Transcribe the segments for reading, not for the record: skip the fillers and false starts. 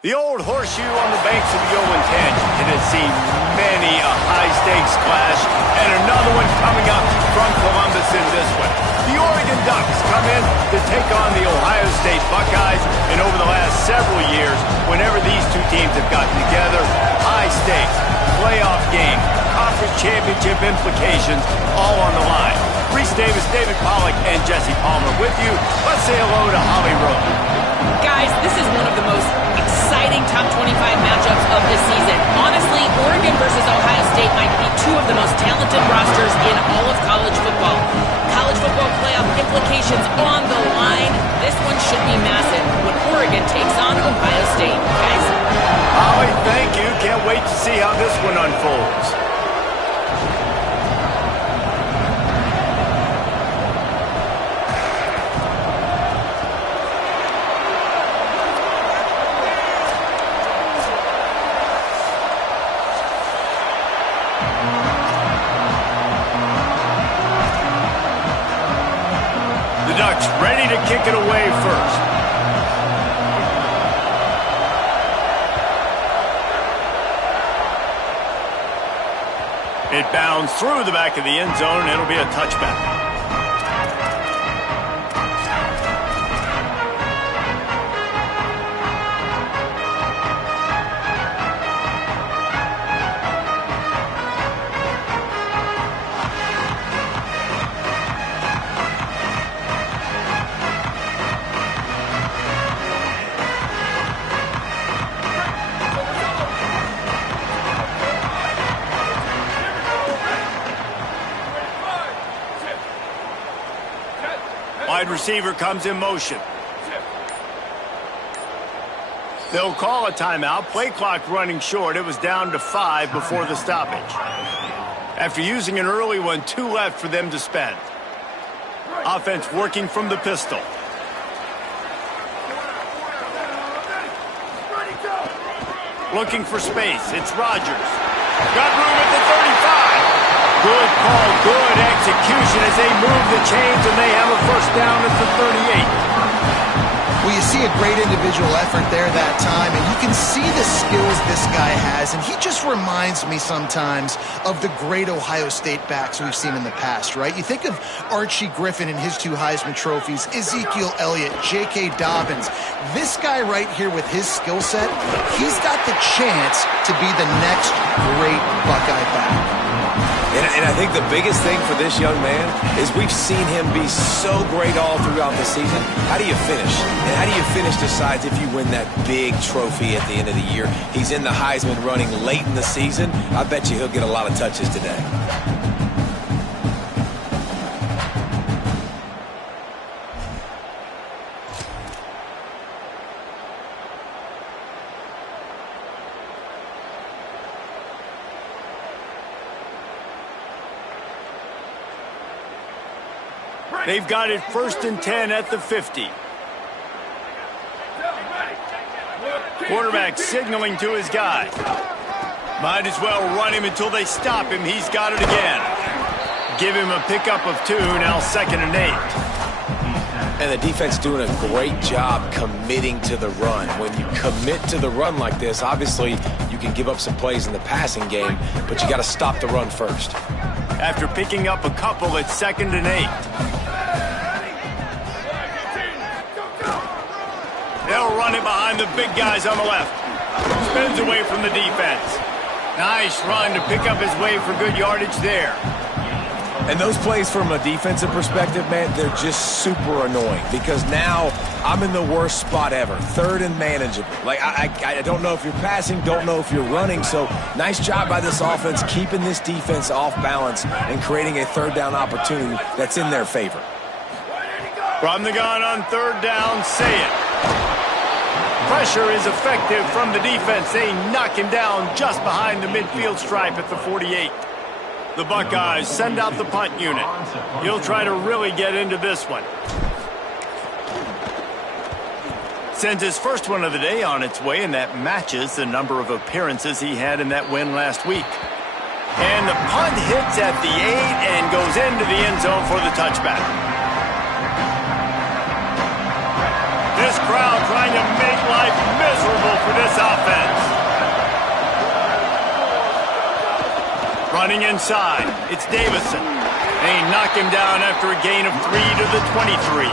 The old horseshoe on the banks of the Owen Tangent. It has seen many a high-stakes clash, and another one coming up from Columbus in this one. The Oregon Ducks come in to take on the Ohio State Buckeyes, and over the last several years, whenever these two teams have gotten together, high-stakes, playoff game, conference championship implications, all on the line. Reese Davis, David Pollack, and Jesse Palmer with you. Let's say hello to Holly Rowe. Guys, this is one of the most exciting top 25 matchups of the season. Honestly, Oregon versus Ohio State might be two of the most talented rosters in all of college football. College football playoff implications on the line. This one should be massive when Oregon takes on Ohio State, guys. Holly, thank you. Can't wait to see how this one unfolds. Ducks ready to kick it away first. It bounds through the back of the end zone, and it'll be a touchback. Wide receiver comes in motion. They'll call a timeout. Play clock running short. It was down to 5 before the stoppage. After using an early one, 2 left for them to spend. Offense working from the pistol. Looking for space. It's Rodgers. Got room at the 35. Good call, good execution as they move the chains, and they have a first down at the 38. Well, you see a great individual effort there that time, and you can see the skills this guy has, and he just reminds me sometimes of the great Ohio State backs we've seen in the past, right? You think of Archie Griffin and his 2 Heisman trophies, Ezekiel Elliott, J.K. Dobbins. This guy right here with his skill set, he's got the chance to be the next great Buckeye back. And I think the biggest thing for this young man is we've seen him be so great all throughout the season. How do you finish? And how do you finish decides if you win that big trophy at the end of the year. He's in the Heisman running late in the season. I bet you he'll get a lot of touches today. They've got it 1st and 10 at the 50. Quarterback signaling to his guy. Might as well run him until they stop him. He's got it again. Give him a pickup of 2, now 2nd and 8. And the defense doing a great job committing to the run. When you commit to the run like this, obviously you can give up some plays in the passing game, but you got to stop the run first. After picking up a couple, it's 2nd and 8. They'll run it behind the big guys on the left. Spins away from the defense. Nice run to pick up his way for good yardage there. And those plays from a defensive perspective, man, they're just super annoying because now I'm in the worst spot ever. 3rd and manageable. Like, I don't know if you're passing, don't know if you're running. So nice job by this offense keeping this defense off balance and creating a 3rd down opportunity that's in their favor. From the gun on 3rd down, say it. Pressure is effective from the defense. They knock him down just behind the midfield stripe at the 48. The Buckeyes send out the punt unit. He'll try to really get into this one. Sends his first one of the day on its way, and that matches the number of appearances he had in that win last week. And the punt hits at the 8 and goes into the end zone for the touchback. This crowd trying to make life miserable for this Running inside, it's Davison. They knock him down after a gain of 3 to the 23.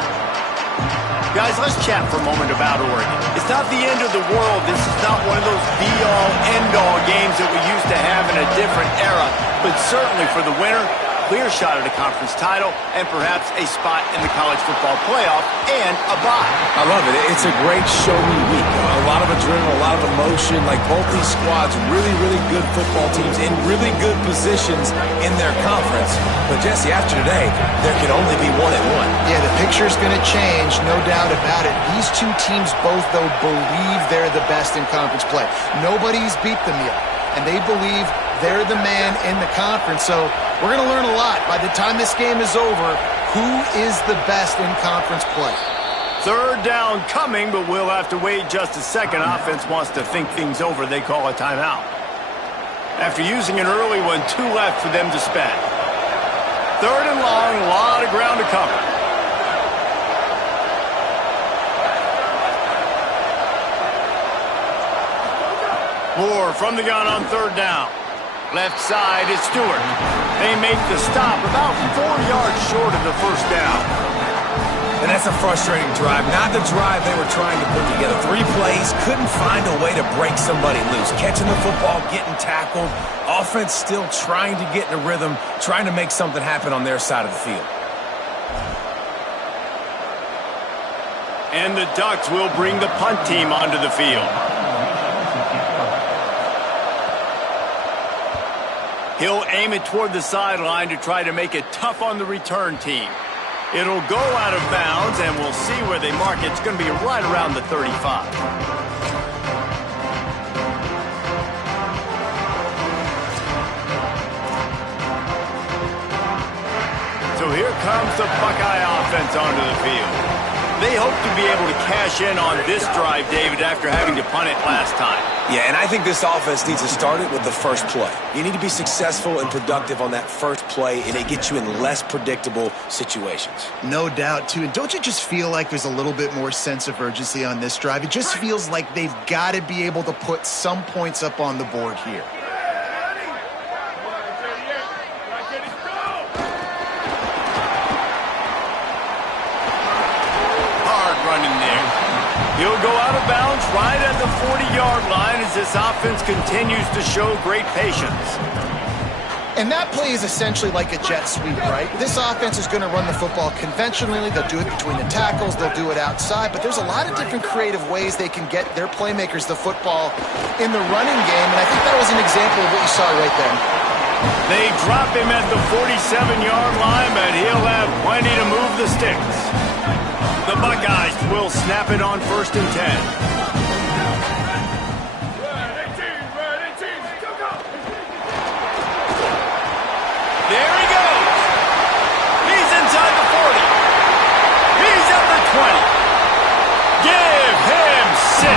Guys, let's chat for a moment about Oregon. It's not the end of the world. This is not one of those be-all, end-all games that we used to have in a different era. But certainly for the winner, clear shot at a conference title and perhaps a spot in the college football playoff and a bye. I love it. It's a great show-me week. A lot of adrenaline, a lot of emotion. Like both these squads, really, really good football teams in really good positions in their conference. But, Jesse, after today, there can only be 1-1. Yeah, the picture's going to change, no doubt about it. These two teams both, though, believe they're the best in conference play. Nobody's beat them yet, and they believe they're the man in the conference. So we're going to learn a lot. By the time this game is over, who is the best in conference play? Third down coming, but we'll have to wait just a second. Offense wants to think things over. They call a timeout. After using an early one, 2 left for them to spend. Third and long, a lot of ground to cover. Moore from the gun on third down. Left side is Stewart. They make the stop about 4 yards short of the first down. And that's a frustrating drive. Not the drive they were trying to put together. 3 plays, couldn't find a way to break somebody loose. Catching the football, getting tackled. Offense still trying to get in a rhythm, trying to make something happen on their side of the field. And the Ducks will bring the punt team onto the field. He'll aim it toward the sideline to try to make it tough on the return team. It'll go out of bounds, and we'll see where they mark it. It's going to be right around the 35. So here comes the Buckeye offense onto the field. They hope to be able to cash in on this drive, David, after having to punt it last time. Yeah, and I think this offense needs to start it with the first play. You need to be successful and productive on that first play, and it gets you in less predictable situations. No doubt, too. And don't you just feel like there's a little bit more sense of urgency on this drive? It just feels like they've got to be able to put some points up on the board here. He'll go out of bounds right at the 40-yard line as this offense continues to show great patience. And that play is essentially like a jet sweep, right? This offense is going to run the football conventionally. They'll do it between the tackles. They'll do it outside. But there's a lot of different creative ways they can get their playmakers the football in the running game. And I think that was an example of what you saw right there. They drop him at the 47-yard line, but he'll have plenty to move the sticks. The Buckeyes will snap it on 1st and 10. There he goes. He's inside the 40. He's at the 20. Give him 6.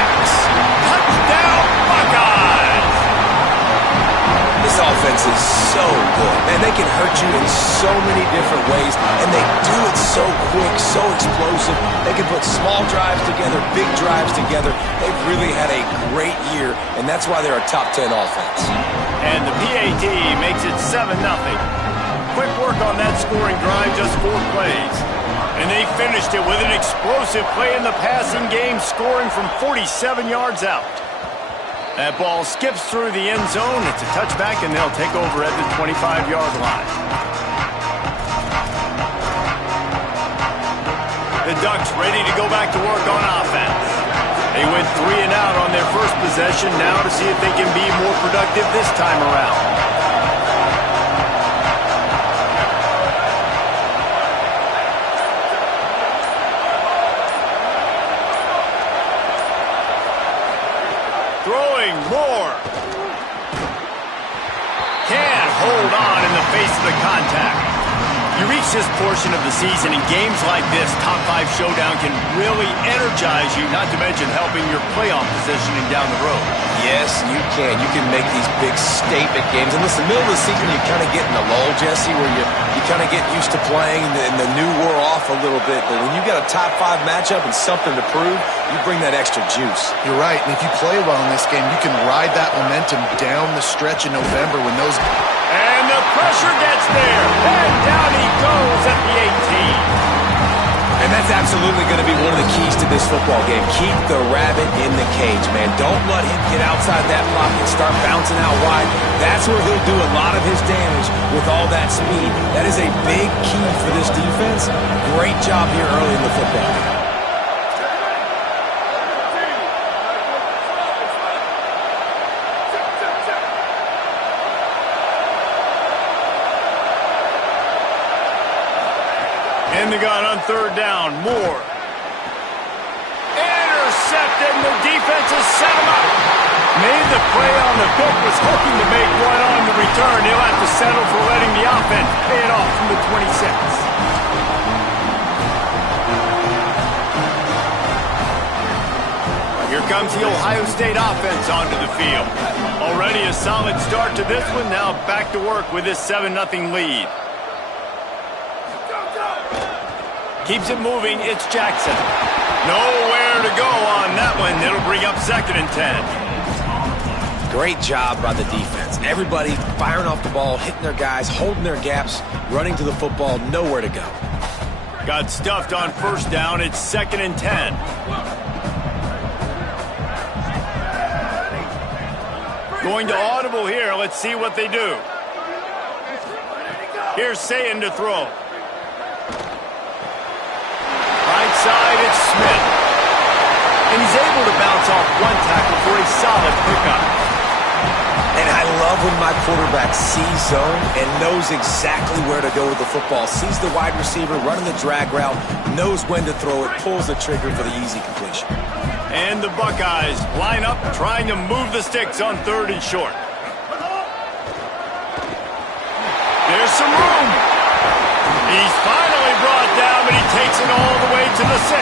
Touchdown, Buckeyes. This offense is so good. Man, they can hurt you in so many different ways, and they do it so quick, so explosive. They can put small drives together, big drives together. They've really had a great year, and that's why they're a top 10 offense. And the PAT makes it 7-0. Quick work on that scoring drive, just 4 plays. And they finished it with an explosive play in the passing game, scoring from 47 yards out. That ball skips through the end zone. It's a touchback, and they'll take over at the 25-yard line. The Ducks ready to go back to work on offense. They went 3 and out on their first possession, now to see if they can be more productive this time around. Throwing Moore. Can't hold on in the face of the contact. You reach this portion of the season, and games like this, top 5 showdown, can really energize you, not to mention helping your playoff positioning down the road. Yes, you can. You can make these big statement games. And listen, middle of the season, you kind of get in the lull, Jesse, where you kind of get used to playing, and the new wore off a little bit. But when you got a top 5 matchup and something to prove, you bring that extra juice. You're right. And if you play well in this game, you can ride that momentum down the stretch in November when those... And the Pressure gets there. And down he goes at the 18. And that's absolutely going to be one of the keys to this football game. Keep the rabbit in the cage, man. Don't let him get outside that pocket, start bouncing out wide. That's where he'll do a lot of his damage with all that speed. That is a big key for this defense. Great job here early in the football game. In the gun on third down. Moore. Intercepted, and the defense has set him up. Made the play on the pick, was hoping to make one on the return. He'll have to settle for letting the offense pay it off from the 26. Here comes the Ohio State offense onto the field. Already a solid start to this one. Now back to work with this 7-0 lead. Keeps it moving, it's Jackson. Nowhere to go on that one. It'll bring up 2nd and 10. Great job by the defense. Everybody firing off the ball, hitting their guys, holding their gaps, running to the football, nowhere to go. Got stuffed on first down, it's 2nd and 10. Going to audible here, let's see what they do. Here's Sayin to throw. Right side, it's Smith. And he's able to bounce off one tackle for a solid pickup. And I love when my quarterback sees zone and knows exactly where to go with the football. Sees the wide receiver running the drag route, knows when to throw it, pulls the trigger for the easy completion. And the Buckeyes line up trying to move the sticks on 3rd and short. There's some room. He's finally brought down, but he takes it all the way to the 6.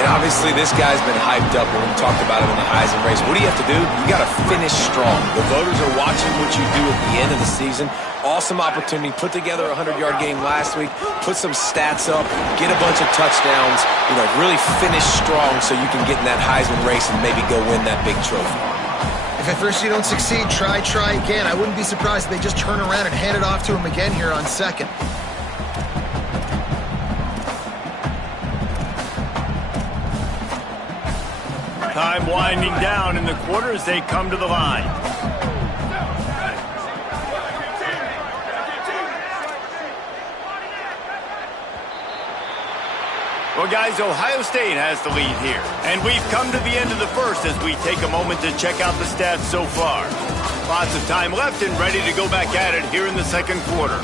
And obviously this guy's been hyped up when we talked about him in the Heisman race. What do you have to do? You got to finish strong. The voters are watching what you do at the end of the season. Awesome opportunity. Put together a 100-yard game last week. Put some stats up. Get a bunch of touchdowns. You know, really finish strong so you can get in that Heisman race and maybe go win that big trophy. If at first you don't succeed, try again. I wouldn't be surprised if they just turn around and hand it off to him again here on 2nd. Time winding down in the quarter as they come to the line. Well, guys, Ohio State has the lead here. And we've come to the end of the first as we take a moment to check out the stats so far. Lots of time left and ready to go back at it here in the 2nd quarter.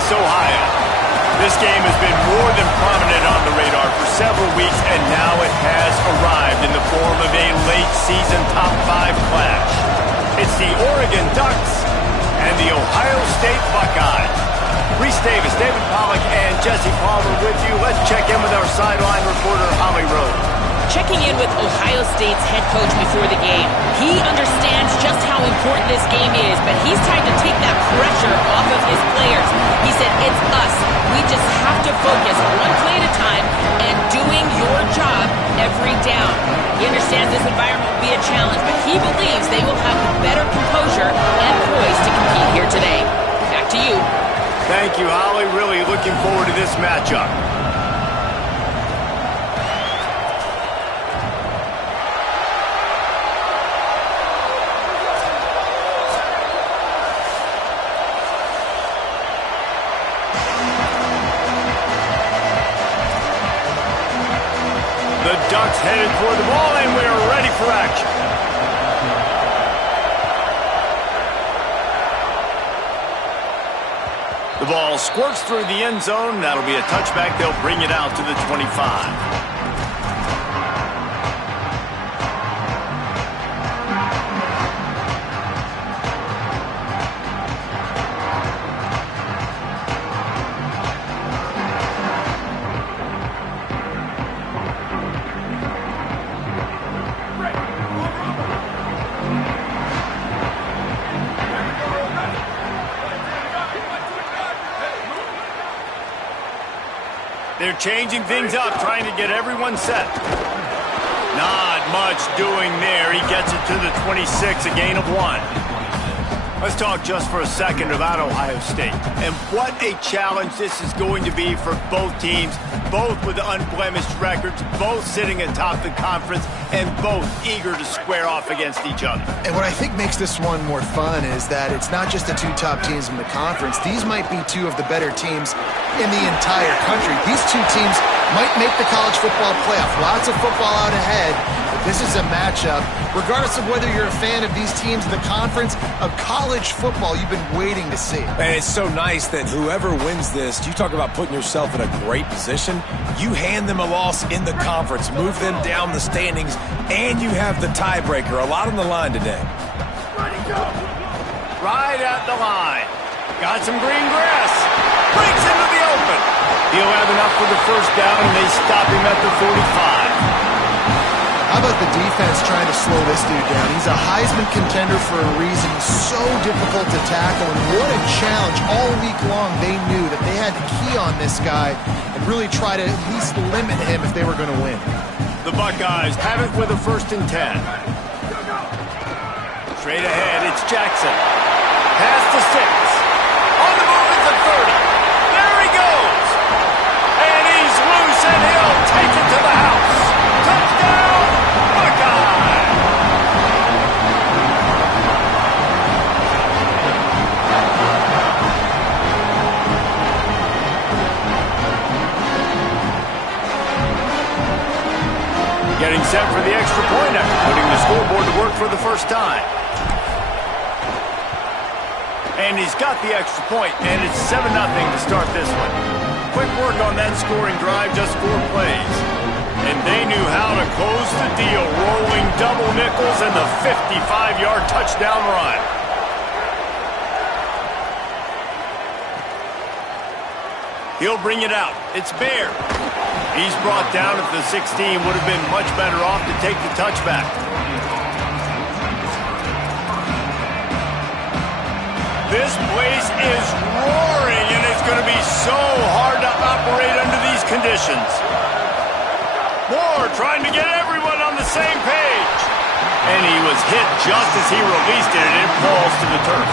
Columbus, Ohio. This game has been more than prominent on the radar for several weeks, and now it has arrived in the form of a late-season top 5 clash. It's the Oregon Ducks and the Ohio State Buckeyes. Reese Davis, David Pollack, and Jesse Palmer with you. Let's check in with our sideline reporter, Holly Rose. Checking in with Ohio State's head coach before the game. He understands just how important this game is, but he's trying to take that pressure off of his players. He said, it's us. We just have to focus one play at a time and doing your job every down. He understands this environment will be a challenge, but he believes they will have the better composure and poise to compete here today. Back to you. Thank you, Holly. Really looking forward to this matchup. The Ducks headed for the ball, and we are ready for action. The ball squirts through the end zone. That'll be a touchback. They'll bring it out to the 25. They're changing things up, trying to get everyone set. Not much doing there. He gets it to the 26, a gain of 1. Let's talk just for a second about Ohio State. And what a challenge this is going to be for both teams, both with unblemished records, both sitting atop the conference, and both eager to square off against each other. And what I think makes this one more fun is that it's not just the two top teams in the conference. These might be two of the better teams in the entire country. These two teams might make the college football playoff. Lots of football out ahead. But this is a matchup, regardless of whether you're a fan of these teams in the conference, of college football you've been waiting to see. And it's so nice that whoever wins this, you talk about putting yourself in a great position, you hand them a loss in the conference, move them down the standings, and you have the tiebreaker. A lot on the line today. Right at the line. Got some green grass. Breaks into the open. He'll have enough for the first down, and they stop him at the 45. How about the defense trying to slow this dude down? He's a Heisman contender for a reason. He's so difficult to tackle, and what a challenge. All week long, they knew that they had to key on this guy and really try to at least limit him if they were going to win. The Buckeyes have it with a 1st and 10. Straight ahead, it's Jackson. Pass to 6. On the move at the 30. There he goes. And he's loose, and he'll take it to the house. Touchdown, Buckeye! Getting set for the extra point after putting the scoreboard to work for the first time. And he's got the extra point, and it's 7-0 to start this one. Quick work on that scoring drive, just 4 plays. And they knew how to close the deal, rolling double nickels and the 55-yard touchdown run. He'll bring it out. It's Baer. He's brought down at the 16. Would have been much better off to take the touchback. This place is roaring, and it's going to be so hard to operate under these conditions. Moore trying to get everyone on the same page. And he was hit just as he released it, and it falls to the turf.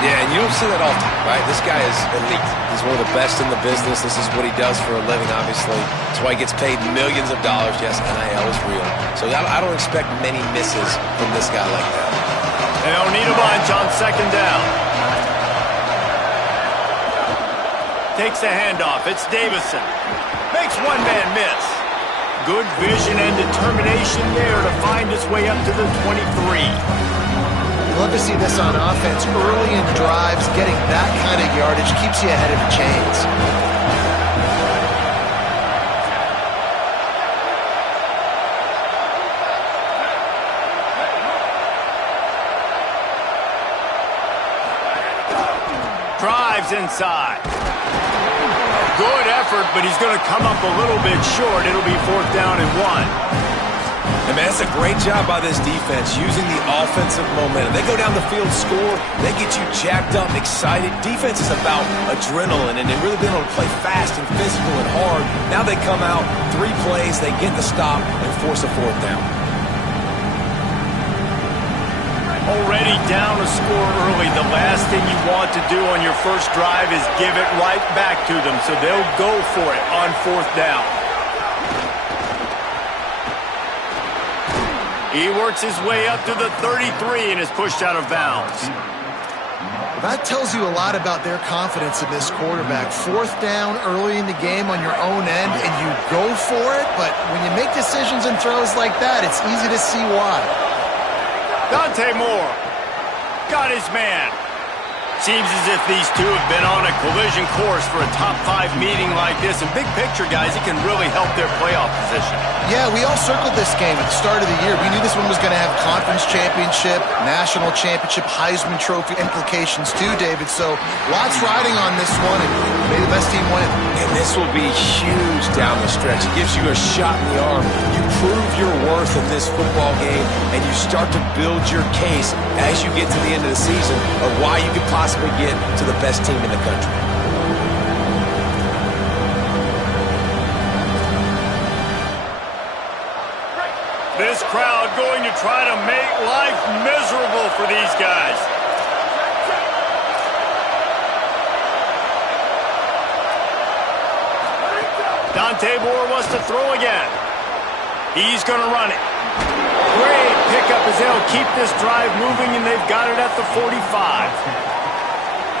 Yeah, and you don't see that often, right? This guy is elite. He's one of the best in the business. This is what he does for a living, obviously. That's why he gets paid millions of dollars. Yes, NIL is real. So I don't expect many misses from this guy like that. They don't need a bunch on 2nd down. Takes the handoff. It's Davison. Makes one man miss. Good vision and determination there to find his way up to the 23. Love to see this on offense. Early in drives, getting that kind of yardage keeps you ahead of the chains. Drives inside. Good effort, but he's going to come up a little bit short. It'll be 4th down and 1. And man, that's a great job by this defense, using the offensive momentum. They go down the field, score, they get you jacked up, excited. Defense is about adrenaline, and they've really been able to play fast and physical and hard. Now they come out, 3 plays, they get the stop and force a 4th down. Already down a score early. The last thing you want to do on your first drive is give it right back to them, so they'll go for it on 4th down. He works his way up to the 33 and is pushed out of bounds. Well, that tells you a lot about their confidence in this quarterback. 4th down early in the game on your own end, and you go for it, but when you make decisions and throws like that, it's easy to see why. Dante Moore got his man. Seems as if these two have been on a collision course for a top 5 meeting like this. And big picture, guys, it can really help their playoff position. Yeah, we all circled this game at the start of the year. We knew this one was going to have conference championship, national championship, Heisman Trophy implications too, David. So lots riding on this one, and may the best team win. And this will be huge down the stretch. It gives you a shot in the arm. You prove your worth in this football game, and you start to build your case as you get to the end of the season of why you could possibly get to the best team in the country. This crowd going to try to make life miserable for these guys. Dante Moore wants to throw again. He's going to run it. Great pickup as they'll keep this drive moving, and they've got it at the 45.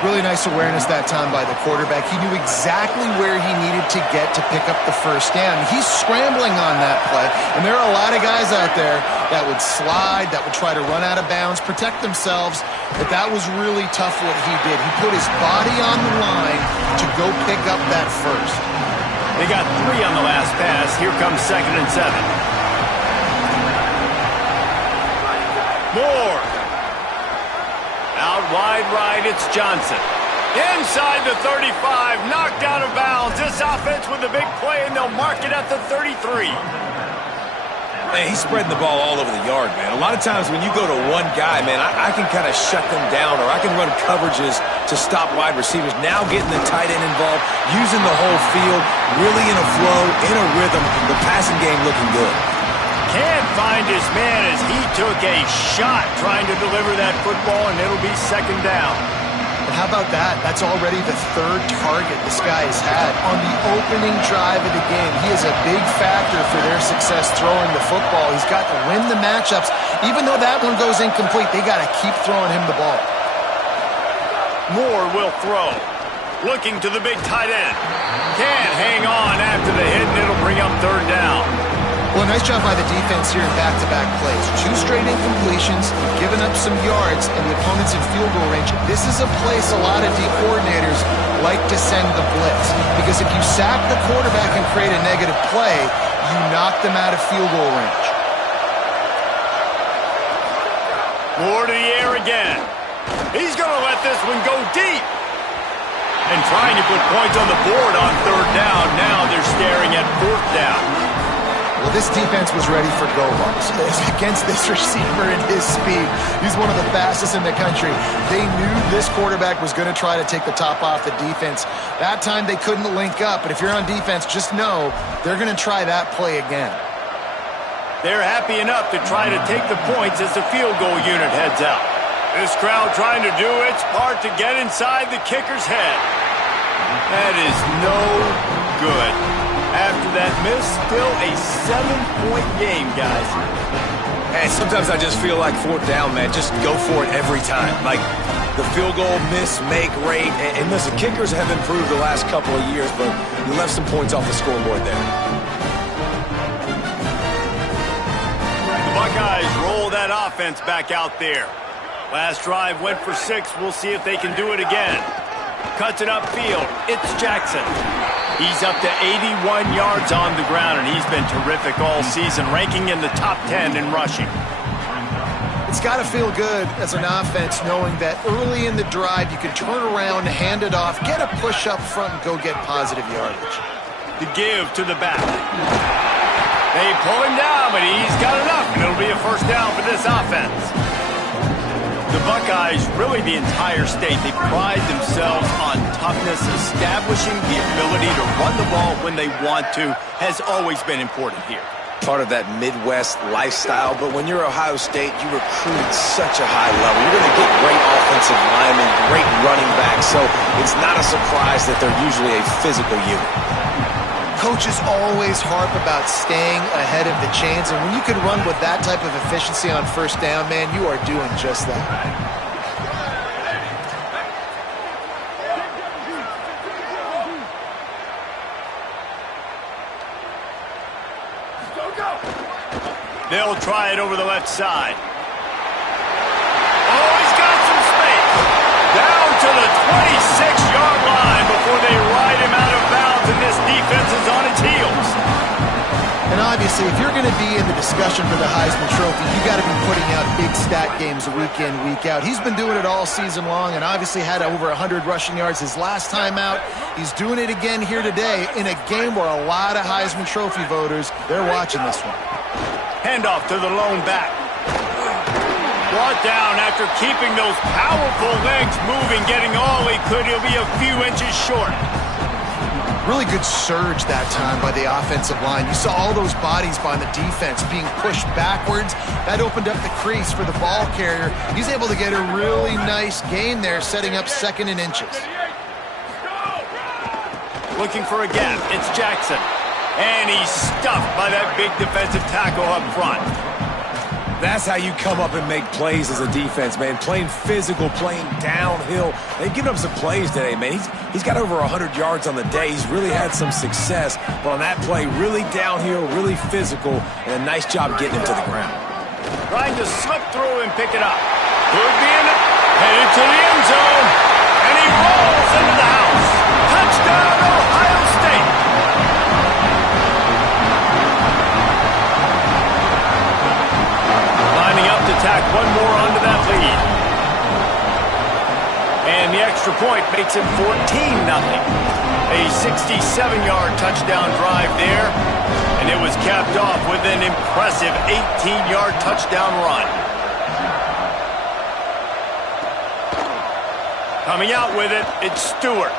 Really nice awareness that time by the quarterback. He knew exactly where he needed to get to pick up the 1st down. He's scrambling on that play, and there are a lot of guys out there that would slide, that would try to run out of bounds, protect themselves, but that was really tough what he did. He put his body on the line to go pick up that 1st. They got 3 on the last pass. Here comes 2nd and 7. Moore. Out wide right, it's Johnson. Inside the 35, knocked out of bounds. This offense with a big play, and they'll mark it at the 33. Man, he's spreading the ball all over the yard, man. A lot of times when you go to one guy, man, I can kind of shut them down, or I can run coverages to stop wide receivers. Now getting the tight end involved, using the whole field, really in a flow, in a rhythm. The passing game looking good. Can't find his man as he took a shot trying to deliver that football, and it'll be 2nd down. And how about that? That's already the 3rd target this guy has had on the opening drive of the game. He is a big factor for their success throwing the football. He's got to win the matchups. Even though that one goes incomplete, they got to keep throwing him the ball. Moore will throw. Looking to the big tight end. Can't hang on after the hit, and it'll bring up 3rd down. Well, nice job by the defense here in back-to-back plays. 2 straight incompletions, giving up some yards, and the opponent's in field goal range. This is a place a lot of D coordinators like to send the blitz, because if you sack the quarterback and create a negative play, you knock them out of field goal range. Moore to the air again. He's going to let this one go deep. And trying to put points on the board on 3rd down. Now they're staring at 4th down. Well, this defense was ready for go-balls against this receiver and his speed. He's one of the fastest in the country. They knew this quarterback was going to try to take the top off the defense. That time they couldn't link up, but if you're on defense, just know they're going to try that play again. They're happy enough to try to take the points as the field goal unit heads out. This crowd trying to do its part to get inside the kicker's head. That is no good. After that miss, still a 7-point game, guys. And sometimes I just feel like 4th down, man. Just go for it every time. Like the field goal miss, make rate. And listen, kickers have improved the last couple of years, but you left some points off the scoreboard there. The Buckeyes roll that offense back out there. Last drive went for 6. We'll see if they can do it again. Cuts it upfield. It's Jackson. He's up to 81 yards on the ground, and he's been terrific all season, ranking in the top 10 in rushing. It's got to feel good as an offense knowing that early in the drive you can turn around, hand it off, get a push up front, and go get positive yardage. The give to the back. They pull him down, but he's got enough, and it'll be a first down for this offense. The Buckeyes, really the entire state, they pride themselves on toughness. Establishing the ability to run the ball when they want to has always been important here. Part of that Midwest lifestyle, but when you're Ohio State, you recruit at such a high level. You're going to get great offensive linemen, great running backs, so it's not a surprise that they're usually a physical unit. Coaches always harp about staying ahead of the chains, and when you can run with that type of efficiency on first down, man, you are doing just that. They'll try it over the left side. Oh, he's got some space. Down to the 26-yard line before they ride him out of bounds, and this defense is on its heels. And obviously, if you're going to be in the discussion for the Heisman Trophy, you got to be putting out big stat games week in, week out. He's been doing it all season long and obviously had over 100 rushing yards his last time out. He's doing it again here today in a game where a lot of Heisman Trophy voters, they're watching this one. Handoff to the lone back. Brought down after keeping those powerful legs moving, getting all he could. He'll be a few inches short. Really good surge that time by the offensive line. You saw all those bodies by the defense being pushed backwards. That opened up the crease for the ball carrier. He's able to get a really nice gain there, setting up 2nd and inches. Looking for a gap. It's Jackson. And he's stuffed by that big defensive tackle up front. That's how you come up and make plays as a defense, man. Playing physical, playing downhill. They've given up some plays today, man. He's got over 100 yards on the day. He's really had some success. But on that play, really downhill, really physical, and a nice job getting him to the ground. Trying to slip through and pick it up. Could be in it. Headed to the end zone. And he rolls into the house. Touchdown, Ohio State. Lining up to tack one more onto that lead. And the extra point makes it 14-0. A 67-yard touchdown drive there. And it was capped off with an impressive 18-yard touchdown run. Coming out with it, it's Stewart.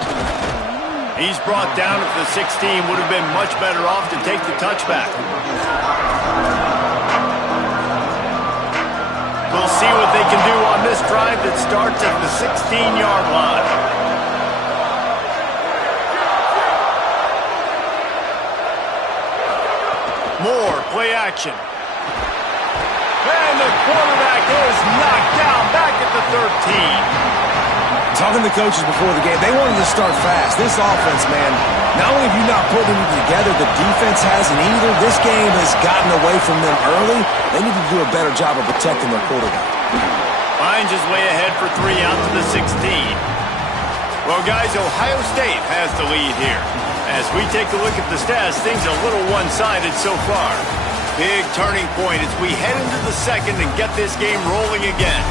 He's brought down at the 16. Would have been much better off to take the touchback. We'll see what they can do on this drive that starts at the 16-yard line. More play action. And the quarterback is knocked down back at the 13. Talking to coaches before the game, they wanted to start fast. This offense, man, not only have you not put them together, the defense hasn't either. This game has gotten away from them early. They need to do a better job of protecting their quarterback. Finds his way ahead for 3 out to the 16. Well, guys, Ohio State has the lead here. As we take a look at the stats, things are a little one-sided so far. Big turning point as we head into the second and get this game rolling again.